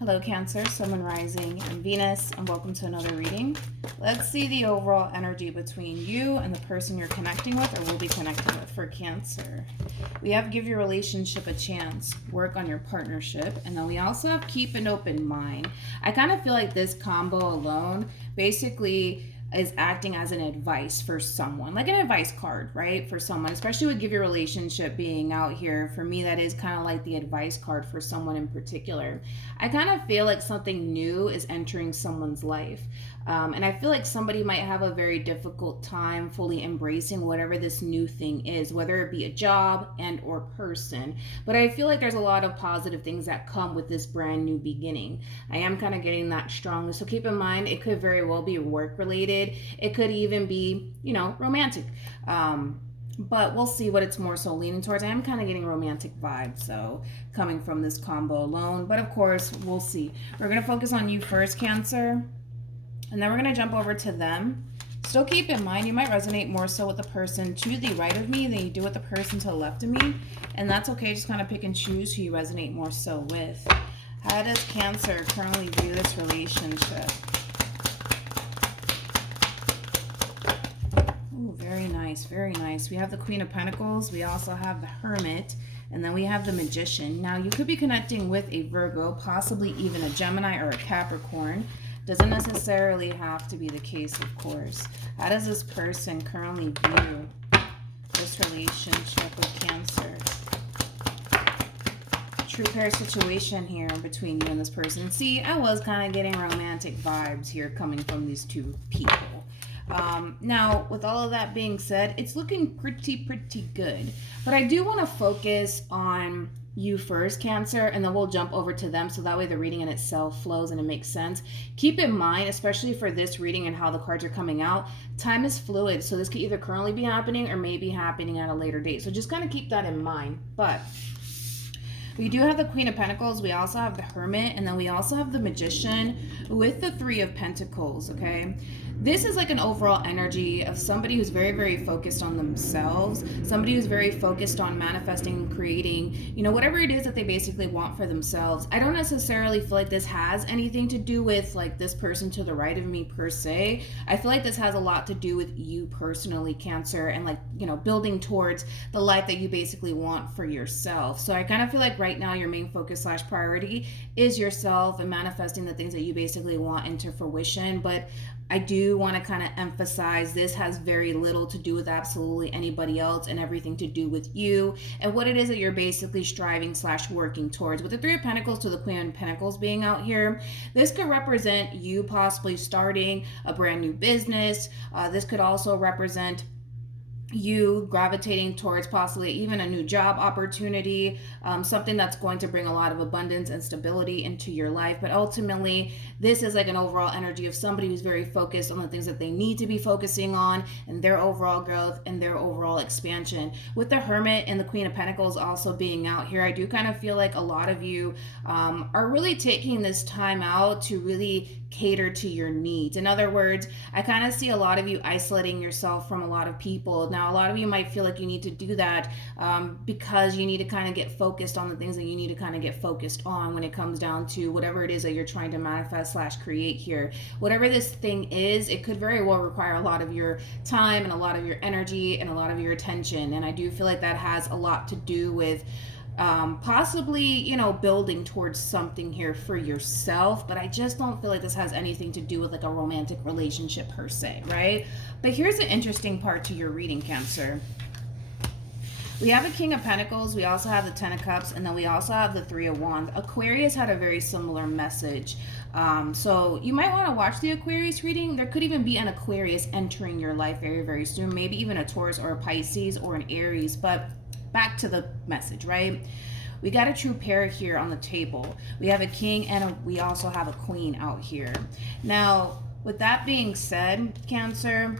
Hello Cancer, Sun, Moon, Rising, and Venus, and welcome to another reading. Let's see the overall energy between you and the person you're connecting with or will be connecting with for Cancer. We have give your relationship a chance, work on your partnership, and then we also have keep an open mind. I kind of feel like this combo alone basically is acting as an advice for someone, like an advice card, right? For someone, especially with give your relationship being out here. For me, that is kind of like the advice card for someone in particular. I kind of feel like something new is entering someone's life. And I feel like somebody might have a very difficult time fully embracing whatever this new thing is, whether it be a job and or person. But I feel like there's a lot of positive things that come with this brand new beginning. I am kind of getting that strongly. So keep in mind, it could very well be work related. It could even be, romantic. But we'll see what it's more so leaning towards. I am kind of getting romantic vibes, so coming from this combo alone. But of course, we'll see. We're going to focus on you first, Cancer. And then we're going to jump over to them. Still keep in mind, you might resonate more so with the person to the right of me than you do with the person to the left of me. And that's okay. Just kind of pick and choose who you resonate more so with. How does Cancer currently view this relationship? Ooh, very nice, very nice. We have the Queen of Pentacles. We also have the Hermit. And then we have the Magician. Now, you could be connecting with a Virgo, possibly even a Gemini or a Capricorn. Doesn't necessarily have to be the case, of course. How does this person currently view this relationship with Cancer? True pair situation here between you and this person. See, I was kind of getting romantic vibes here coming from these two people. Now, with all of that being said, it's looking pretty good. But I do want to focus on you first, Cancer, and then we'll jump over to them so that way the reading in itself flows and it makes sense. Keep in mind, especially for this reading and how the cards are coming out, time is fluid, so this could either currently be happening or may be happening at a later date. So just kind of keep that in mind. But we do have the Queen of Pentacles, we also have the Hermit, and then we also have the Magician with the Three of Pentacles, okay? This is like an overall energy of somebody who's very focused on themselves, somebody who's very focused on manifesting and creating, whatever it is that they basically want for themselves. I don't necessarily feel like this has anything to do with like this person to the right of me per se. I feel like this has a lot to do with you personally, Cancer, and like, building towards the life that you basically want for yourself. So I kind of feel like right now your main focus / priority is yourself and manifesting the things that you basically want into fruition. But I do want to kind of emphasize this has very little to do with absolutely anybody else and everything to do with you and what it is that you're basically striving / working towards. With the Three of Pentacles to the Queen of Pentacles being out here, this could represent you possibly starting a brand new business. This could also represent you gravitating towards possibly even a new job opportunity, something that's going to bring a lot of abundance and stability into your life. But ultimately, this is like an overall energy of somebody who's very focused on the things that they need to be focusing on and their overall growth and their overall expansion. With the Hermit and the Queen of Pentacles also being out here, I do kind of feel like a lot of you are really taking this time out to really cater to your needs. In other words, I kind of see a lot of you isolating yourself from a lot of people. Now, a lot of you might feel like you need to do that because you need to kind of get focused on the things that you need to kind of get focused on when it comes down to whatever it is that you're trying to manifest / create here. Whatever this thing is, it could very well require a lot of your time and a lot of your energy and a lot of your attention. And I do feel like that has a lot to do with possibly, building towards something here for yourself, but I just don't feel like this has anything to do with like a romantic relationship per se, right? But here's the interesting part to your reading, Cancer. We have a King of Pentacles, we also have the Ten of Cups, and then we also have the Three of Wands. Aquarius had a very similar message. So you might want to watch the Aquarius reading. There could even be an Aquarius entering your life very soon, maybe even a Taurus or a Pisces or an Aries. But back to the message, right? We got a true pair here on the table. We have a king and we also have a queen out here. Now, with that being said, Cancer,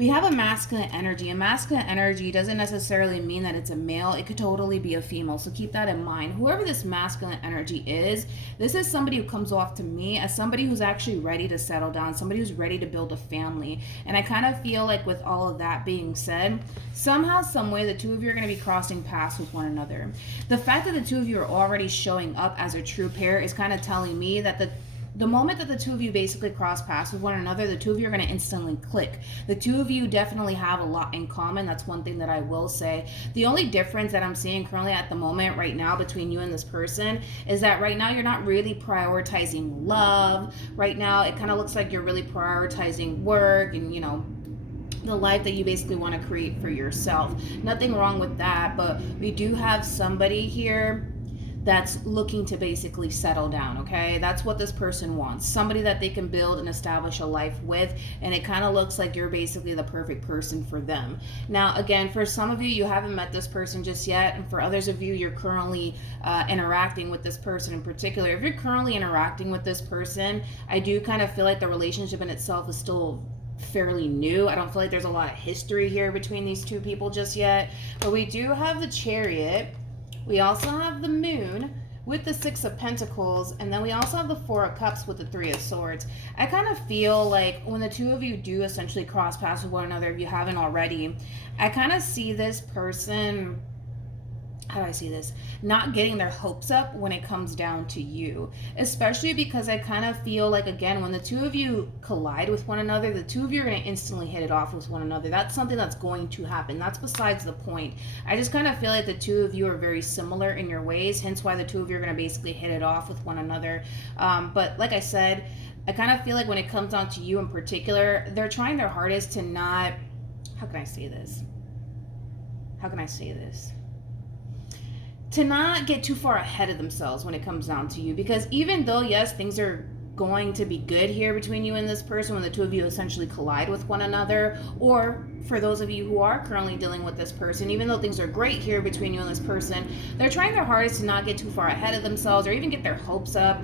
We have a masculine energy. A masculine energy doesn't necessarily mean that it's a male. It could totally be a female. So keep that in mind. Whoever this masculine energy is, this is somebody who comes off to me as somebody who's actually ready to settle down, somebody who's ready to build a family. And I kind of feel like with all of that being said, somehow, some way, the two of you are going to be crossing paths with one another. The fact that the two of you are already showing up as a true pair is kind of telling me that the moment that the two of you basically cross paths with one another, the two of you are going to instantly click. The two of you definitely have a lot in common. That's one thing that I will say. The only difference that I'm seeing currently at the moment right now between you and this person is that right now you're not really prioritizing love. Right now it kind of looks like you're really prioritizing work and, you know, the life that you basically want to create for yourself. Nothing wrong with that, but we do have somebody here that's looking to basically settle down, okay? That's what this person wants. Somebody that they can build and establish a life with, and it kind of looks like you're basically the perfect person for them. Now, again, for some of you, you haven't met this person just yet, and for others of you, you're currently interacting with this person in particular. If you're currently interacting with this person, I do kind of feel like the relationship in itself is still fairly new. I don't feel like there's a lot of history here between these two people just yet, but we do have the Chariot. We also have the Moon with the Six of Pentacles, and then we also have the Four of Cups with the Three of Swords. I kind of feel like when the two of you do essentially cross paths with one another, if you haven't already, I kind of see this person, how do I see this? Not getting their hopes up when it comes down to you. Especially because I kind of feel like, again, when the two of you collide with one another, the two of you are going to instantly hit it off with one another. That's something that's going to happen. That's besides the point. I just kind of feel like the two of you are very similar in your ways, hence why the two of you are going to basically hit it off with one another. But like I said, I kind of feel like when it comes down to you in particular, they're trying their hardest to not, how can I say this? To not get too far ahead of themselves when it comes down to you. Because even though, yes, things are going to be good here between you and this person when the two of you essentially collide with one another, or for those of you who are currently dealing with this person, even though things are great here between you and this person, they're trying their hardest to not get too far ahead of themselves or even get their hopes up,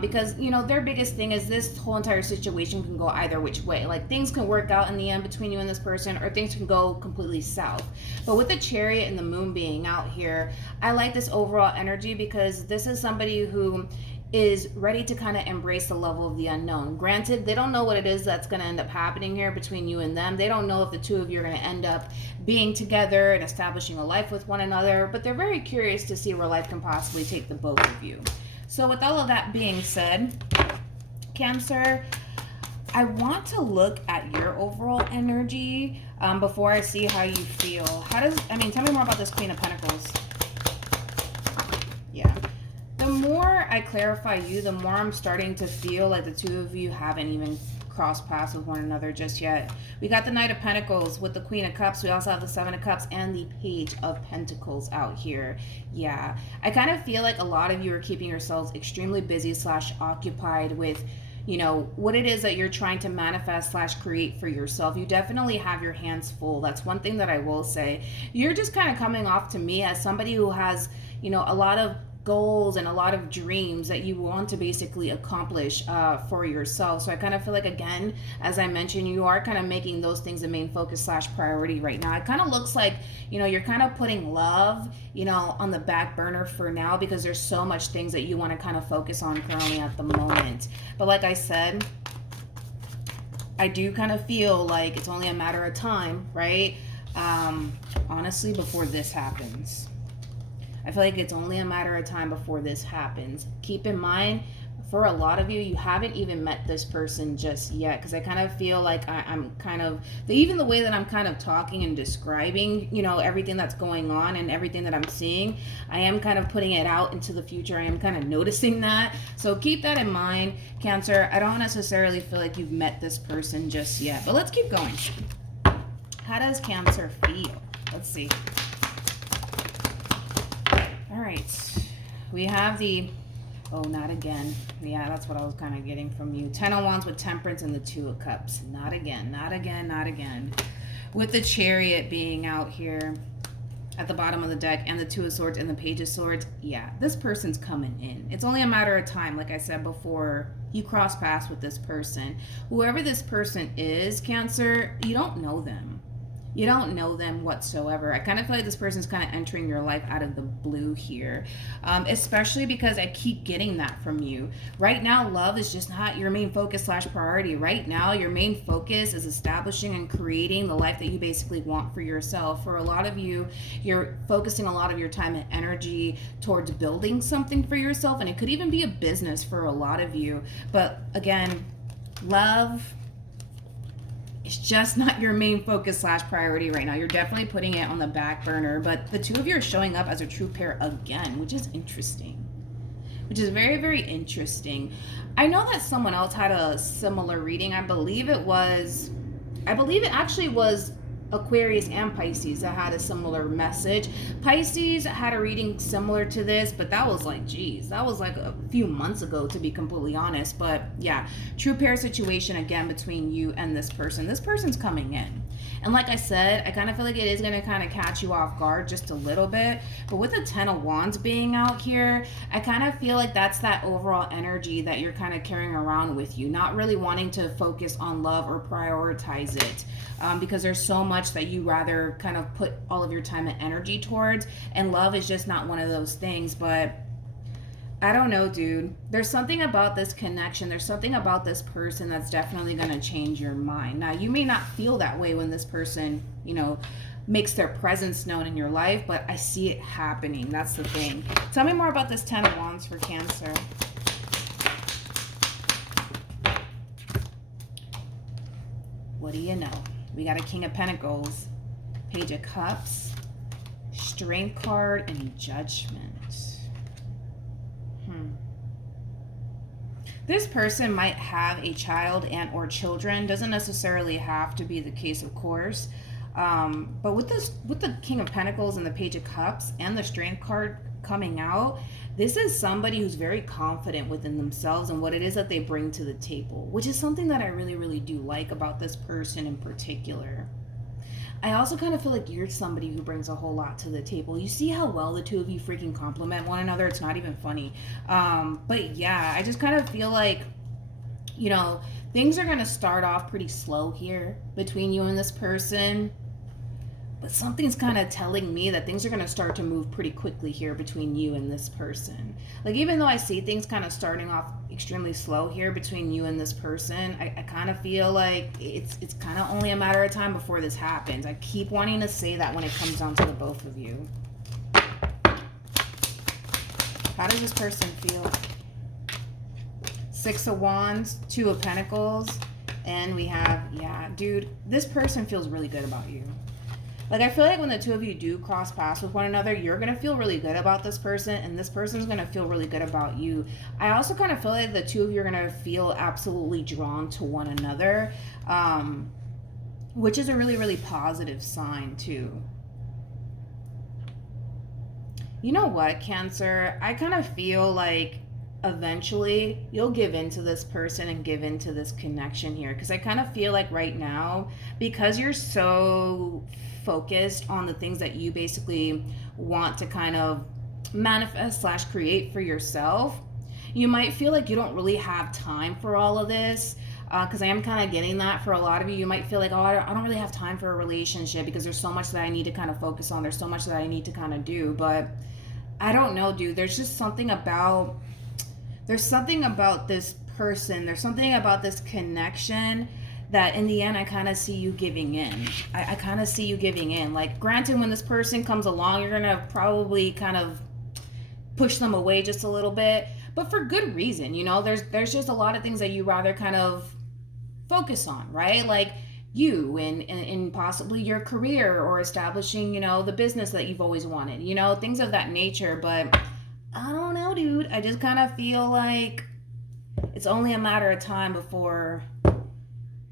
because, you know, their biggest thing is this whole entire situation can go either which way. Like, things can work out in the end between you and this person, or things can go completely south. But with the Chariot and the Moon being out here, I like this overall energy because this is somebody who is ready to kind of embrace the level of the unknown. Granted, they don't know what it is that's going to end up happening here between you and them. They don't know if the two of you are going to end up being together and establishing a life with one another, but they're very curious to see where life can possibly take the both of you. So with all of that being said, Cancer, I want to look at your overall energy before I see how you feel. Tell me more about this Queen of Pentacles. Yeah. The more I clarify you, the more I'm starting to feel like the two of you haven't even crossed paths with one another just yet. We got the Knight of Pentacles with the Queen of Cups. We also have the Seven of Cups and the Page of Pentacles out here. Yeah, I kind of feel like a lot of you are keeping yourselves extremely busy / occupied with, you know, what it is that you're trying to manifest / create for yourself. You definitely have your hands full. That's one thing that I will say. You're just kind of coming off to me as somebody who has, you know, a lot of goals and a lot of dreams that you want to basically accomplish for yourself. So I kind of feel like, again, as I mentioned, you are kind of making those things a main focus / priority right now. It kind of looks like, you know, you're kind of putting love, you know, on the back burner for now because there's so much things that you want to kind of focus on currently at the moment. But like I said, I do kind of feel like it's only a matter of time, right? Honestly, before this happens. I feel like it's only a matter of time before this happens. Keep in mind, for a lot of you, you haven't even met this person just yet, because I kind of feel like I'm kind of, even the way that I'm kind of talking and describing, you know, everything that's going on and everything that I'm seeing, I am kind of putting it out into the future. I am kind of noticing that. So keep that in mind, Cancer. I don't necessarily feel like you've met this person just yet, but let's keep going. How does Cancer feel? Let's see. All right, we have the, oh, not again. Yeah, that's what I was kind of getting from you. 10 of Wands with Temperance and the 2 of Cups. Not again, not again, not again. With the Chariot being out here, at the bottom of the deck, and the Two of Swords and the Page of Swords, yeah, this person's coming in. It's only a matter of time, like I said before, you cross paths with this person. Whoever this person is, Cancer, you don't know them. You don't know them whatsoever. I kind of feel like this person's kind of entering your life out of the blue here, especially because I keep getting that from you. Right now, love is just not your main focus / priority. Right now, your main focus is establishing and creating the life that you basically want for yourself. For a lot of you, you're focusing a lot of your time and energy towards building something for yourself, and it could even be a business for a lot of you. But again, love, it's just not your main focus / priority right now. You're definitely putting it on the back burner, but the two of you are showing up as a true pair again, which is interesting. Which is very, very interesting. I know that someone else had a similar reading. I believe it actually was Aquarius and Pisces that had a similar message. Pisces had a reading similar to this, but that was like, geez, that was like a few months ago, to be completely honest. But yeah, true pair situation again between you and this person. This person's coming in. And like I said, I kind of feel like it is going to kind of catch you off guard just a little bit. But with the Ten of Wands being out here, I kind of feel like that's that overall energy that you're kind of carrying around with you. Not really wanting to focus on love or prioritize it. Because there's so much that you rather kind of put all of your time and energy towards. And love is just not one of those things. But I don't know, dude. There's something about this connection. There's something about this person that's definitely going to change your mind. Now, you may not feel that way when this person, you know, makes their presence known in your life, but I see it happening. That's the thing. Tell me more about this Ten of Wands for Cancer. What do you know? We got a King of Pentacles, Page of Cups, Strength card, and Judgment. This person might have a child and or children. Doesn't necessarily have to be the case, of course. But with the King of Pentacles and the Page of Cups and the Strength card coming out, this is somebody who's very confident within themselves and what it is that they bring to the table, which is something that I really, really do like about this person in particular. I also kind of feel like you're somebody who brings a whole lot to the table. You see how well the two of you freaking complement one another? It's not even funny. But yeah, I just kind of feel like, you know, things are going to start off pretty slow here between you and this person. But something's kind of telling me that things are going to start to move pretty quickly here between you and this person. Like, even though I see things kind of starting off extremely slow here between you and this person, I kind of feel like it's kind of only a matter of time before this happens. I keep wanting to say that when it comes down to the both of you. How does this person feel? Six of Wands, Two of Pentacles, and we have, yeah, dude, this person feels really good about you. Like, I feel like when the two of you do cross paths with one another, you're going to feel really good about this person, and this person's going to feel really good about you. I also kind of feel like the two of you are going to feel absolutely drawn to one another, which is a really, really positive sign, too. You know what, Cancer? I kind of feel like eventually you'll give in to this person and give in to this connection here, because I kind of feel like right now, because you're so focused on the things that you basically want to kind of manifest / create for yourself, you might feel like you don't really have time for all of this, because I am kind of getting that for a lot of you. You might feel like, oh, I don't really have time for a relationship because there's so much that I need to kind of focus on. There's so much that I need to kind of do. But I don't know, dude. There's something about this person. There's something about this connection that in the end, I kind of see you giving in. I kind of see you giving in. Like, granted, when this person comes along, you're going to probably kind of push them away just a little bit, but for good reason. You know, there's just a lot of things that you rather kind of focus on, right? Like you and possibly your career or establishing, you know, the business that you've always wanted, you know, things of that nature. But I don't know, dude. I just kind of feel like it's only a matter of time before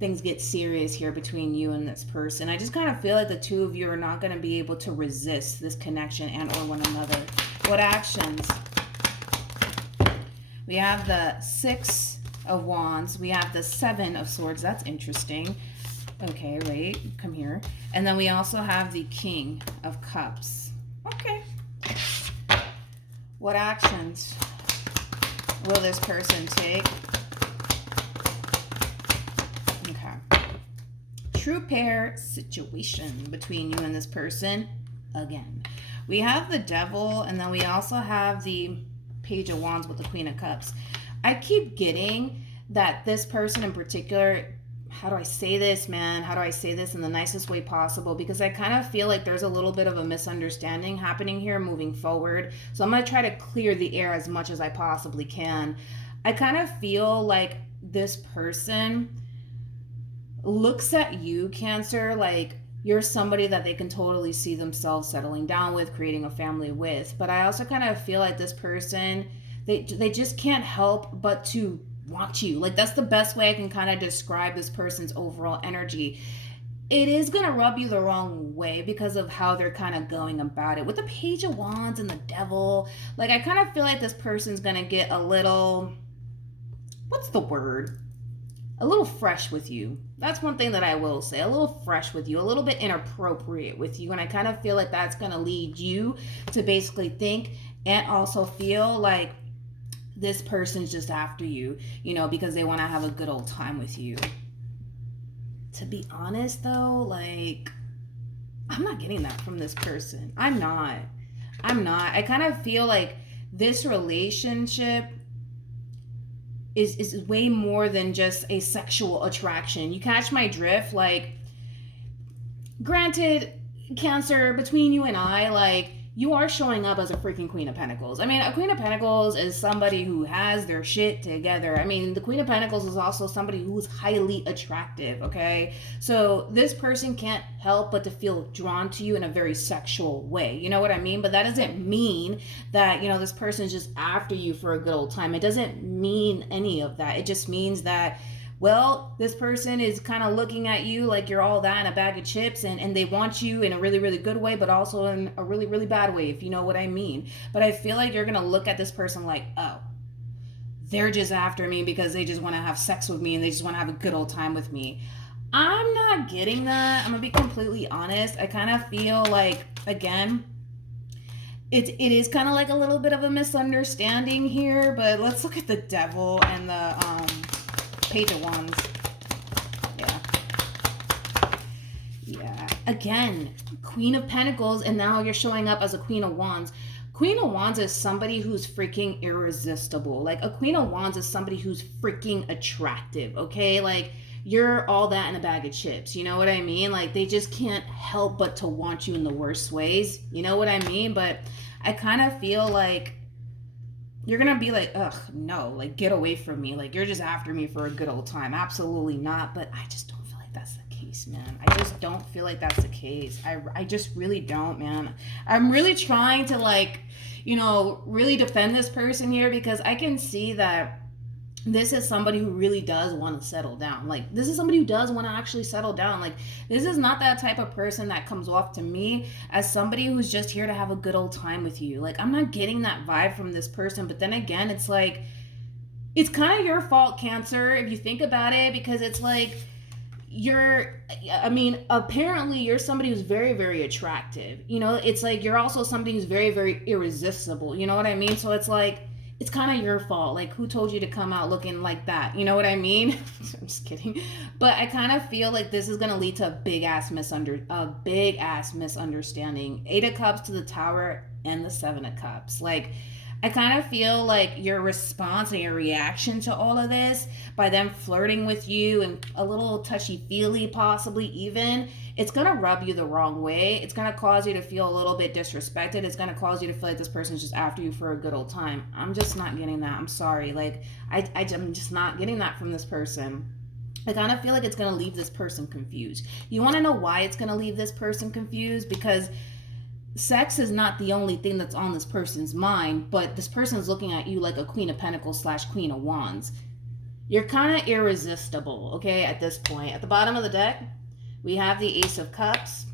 things get serious here between you and this person. I just kind of feel like the two of you are not going to be able to resist this connection and or one another. What actions? We have the Six of Wands. We have the Seven of Swords. That's interesting. Okay, wait, come here. And then we also have the King of Cups. Okay. What actions will this person take? Okay. True pair situation between you and this person. Again, we have the Devil, and then we also have the Page of Wands with the Queen of Cups. I keep getting that this person in particular, how do I say this, man? How do I say this in the nicest way possible? Because I kind of feel like there's a little bit of a misunderstanding happening here moving forward. So I'm going to try to clear the air as much as I possibly can. I kind of feel like this person looks at you, Cancer, like you're somebody that they can totally see themselves settling down with, creating a family with. But I also kind of feel like this person, they just can't help but to want you. Like, that's the best way I can kind of describe this person's overall energy. It is going to rub you the wrong way because of how they're kind of going about it. With the Page of Wands and the Devil, like, I kind of feel like this person's going to get a little, what's the word? A little fresh with you. That's one thing that I will say. A little fresh with you, a little bit inappropriate with you. And I kind of feel like that's going to lead you to basically think and also feel like this person's just after you, you know, because they want to have a good old time with you. To be honest, though, like, I'm not getting that from this person. I'm not. I kind of feel like this relationship is way more than just a sexual attraction. You catch my drift? Like, granted, Cancer, between you and I, like, you are showing up as a freaking Queen of Pentacles. I mean, a Queen of Pentacles is somebody who has their shit together. I mean, the Queen of Pentacles is also somebody who's highly attractive, okay? So this person can't help but to feel drawn to you in a very sexual way. You know what I mean? But that doesn't mean that, you know, this person's just after you for a good old time. It doesn't mean any of that. It just means that, well, this person is kind of looking at you like you're all that in a bag of chips, and they want you in a really, really good way, but also in a really, really bad way, if you know what I mean. But I feel like you're going to look at this person like, oh, they're just after me because they just want to have sex with me and they just want to have a good old time with me. I'm not getting that. I'm going to be completely honest. I kind of feel like, again, it is kind of like a little bit of a misunderstanding here, but let's look at the Devil and the Page of Wands. Yeah. Again, Queen of Pentacles, and now you're showing up as a Queen of Wands. Queen of Wands is somebody who's freaking irresistible. Like, a Queen of Wands is somebody who's freaking attractive, okay? Like, you're all that in a bag of chips. You know what I mean? Like, they just can't help but to want you in the worst ways. You know what I mean? But I kind of feel like you're going to be like, ugh, no, like, get away from me. Like, you're just after me for a good old time. Absolutely not. But I just don't feel like that's the case, man. I just don't feel like that's the case. I just really don't, man. I'm really trying to, like, you know, really defend this person here because I can see that this is somebody who really does want to settle down. Like, this is somebody who does want to actually settle down. Like, this is not that type of person that comes off to me as somebody who's just here to have a good old time with you. Like, I'm not getting that vibe from this person. But then again, it's like, it's kind of your fault, Cancer, if you think about it, because it's like, apparently you're somebody who's very, very attractive. You know, it's like you're also somebody who's very, very irresistible. You know what I mean? So it's like, it's kind of your fault. Like, who told you to come out looking like that? You know what I mean? I'm just kidding. But I kind of feel like this is going to lead to a big ass misunderstanding. 8 of Cups to the Tower and the 7 of Cups. Like, I kind of feel like your response and your reaction to all of this, by them flirting with you and a little touchy-feely possibly even, it's going to rub you the wrong way. It's going to cause you to feel a little bit disrespected. It's going to cause you to feel like this person's just after you for a good old time. I'm just not getting that. I'm sorry. Like, I'm just not getting that from this person. I kind of feel like it's going to leave this person confused. You want to know why it's going to leave this person confused? Because sex is not the only thing that's on this person's mind, but this person's looking at you like a Queen of Pentacles / Queen of Wands. You're kind of irresistible, okay, at this point. At the bottom of the deck, we have the Ace of Cups.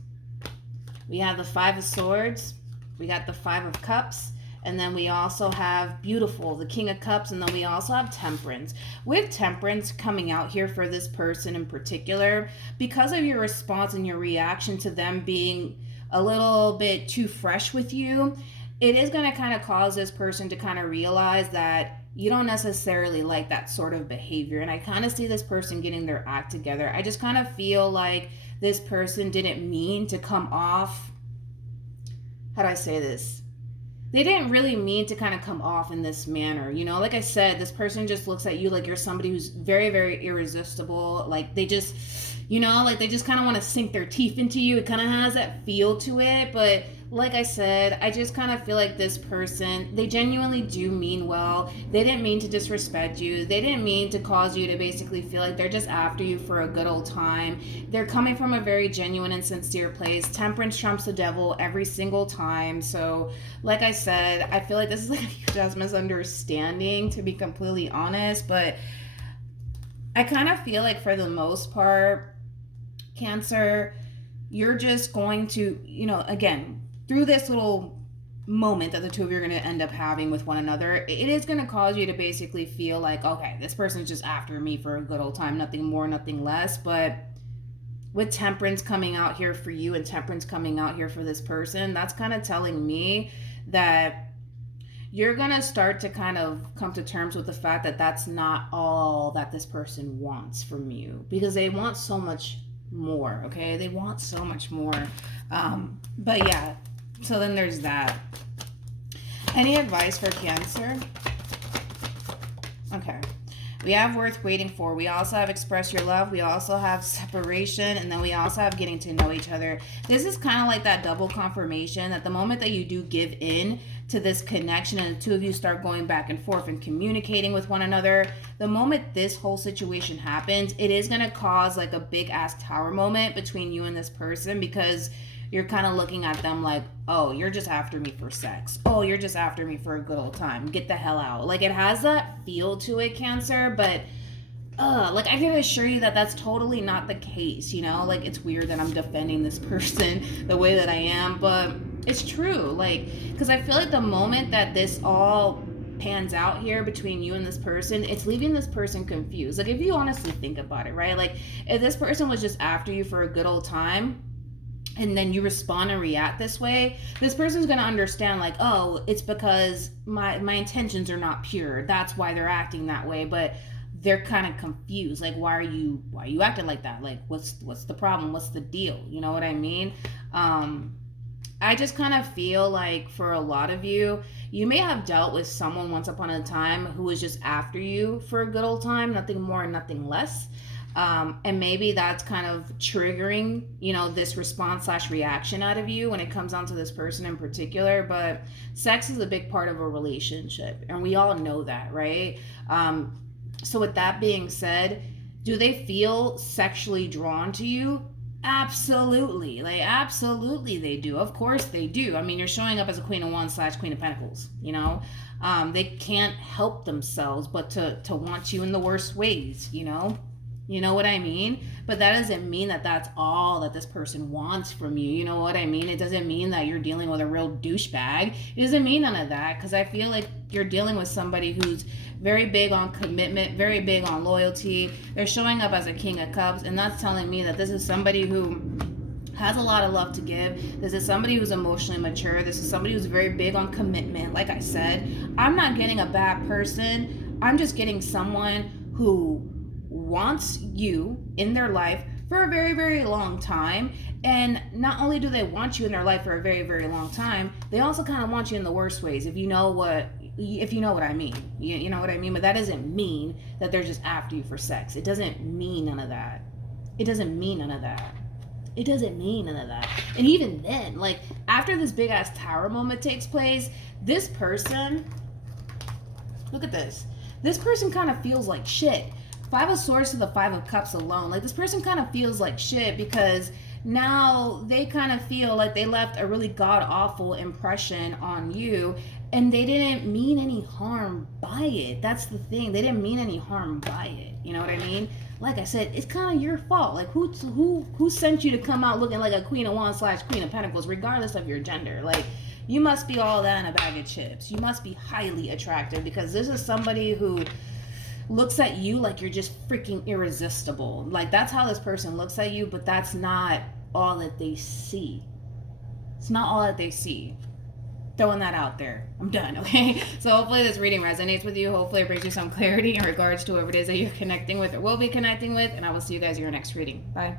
We have the 5 of Swords. We got the 5 of Cups. And then we also have beautiful, the King of Cups. And then we also have Temperance. With Temperance coming out here for this person in particular, because of your response and your reaction to them being a little bit too fresh with you, it is going to kind of cause this person to kind of realize that you don't necessarily like that sort of behavior. And I kind of see this person getting their act together. I just kind of feel like this person didn't mean to come off, how do I say this? They didn't really mean to kind of come off in this manner. You know, like I said, this person just looks at you like you're somebody who's very, very irresistible. Like they just, you know, like they just kind of want to sink their teeth into you. It kind of has that feel to it. But like I said, I just kind of feel like this person, they genuinely do mean well. They didn't mean to disrespect you. They didn't mean to cause you to basically feel like they're just after you for a good old time. They're coming from a very genuine and sincere place. Temperance trumps the devil every single time. So like I said, I feel like this is like a huge ass misunderstanding, to be completely honest. But I kind of feel like for the most part, Cancer, you're just going to, you know, again, through this little moment that the two of you are going to end up having with one another, it is going to cause you to basically feel like, okay, this person's just after me for a good old time, nothing more, nothing less. But with Temperance coming out here for you and Temperance coming out here for this person, that's kind of telling me that you're going to start to kind of come to terms with the fact that that's not all that this person wants from you, because they want so much more. Okay, they want so much more. But yeah, so then there's that. Any advice for Cancer? Okay, we have worth waiting for. We also have express your love. We also have separation, and then we also have getting to know each other. This is kind of like that double confirmation that the moment that you do give in to this connection and the two of you start going back and forth and communicating with one another, the moment this whole situation happens, it is going to cause like a big ass tower moment between you and this person, because you're kind of looking at them like, oh, you're just after me for sex. Oh, you're just after me for a good old time. Get the hell out. Like, it has that feel to it, Cancer, but like, I can assure you that that's totally not the case, you know? Like, it's weird that I'm defending this person the way that I am, but it's true. Like, because I feel like the moment that this all pans out here between you and this person, it's leaving this person confused. Like, if you honestly think about it, right? Like, if this person was just after you for a good old time, and then you respond and react this way, this person's going to understand like, oh, it's because my intentions are not pure. That's why they're acting that way. But they're kind of confused. Like, why are you acting like that? Like, what's the problem? What's the deal? You know what I mean? I just kind of feel like for a lot of you, you may have dealt with someone once upon a time who was just after you for a good old time, nothing more and nothing less. And maybe that's kind of triggering, you know, this response/reaction out of you when it comes down to this person in particular. But sex is a big part of a relationship, and we all know that, right? So with that being said, do they feel sexually drawn to you? Absolutely. Like, absolutely they do. Of course they do. I mean, you're showing up as a Queen of Wands/Queen of Pentacles, you know? They can't help themselves but to want you in the worst ways, you know? You know what I mean? But that doesn't mean that that's all that this person wants from you. You know what I mean? It doesn't mean that you're dealing with a real douchebag. It doesn't mean none of that, because I feel like you're dealing with somebody who's very big on commitment, very big on loyalty. They're showing up as a King of Cups, and that's telling me that this is somebody who has a lot of love to give. This is somebody who's emotionally mature. This is somebody who's very big on commitment. Like I said, I'm not getting a bad person. I'm just getting someone who wants you in their life for a very, very long time. And not only do they want you in their life for a very, very long time, they also kind of want you in the worst ways, if you know what I mean. You know what I mean? But that doesn't mean that they're just after you for sex. It doesn't mean none of that. It doesn't mean none of that. It doesn't mean none of that. And even then, like, after this big ass tower moment takes place, this person, look at this. This person kind of feels like shit. 5 of Swords to the 5 of Cups alone. Like, this person kind of feels like shit because now they kind of feel like they left a really god-awful impression on you, and they didn't mean any harm by it. That's the thing. They didn't mean any harm by it. You know what I mean? Like I said, it's kind of your fault. Like, who sent you to come out looking like a Queen of Wands/Queen of Pentacles, regardless of your gender? Like, you must be all that in a bag of chips. You must be highly attractive, because this is somebody who looks at you like you're just freaking irresistible. Like, that's how this person looks at you, but that's not all that they see. It's not all that they see. Throwing that out there. I'm done, okay? So hopefully this reading resonates with you. Hopefully it brings you some clarity in regards to whoever it is that you're connecting with or will be connecting with. And I will see you guys in your next reading. Bye.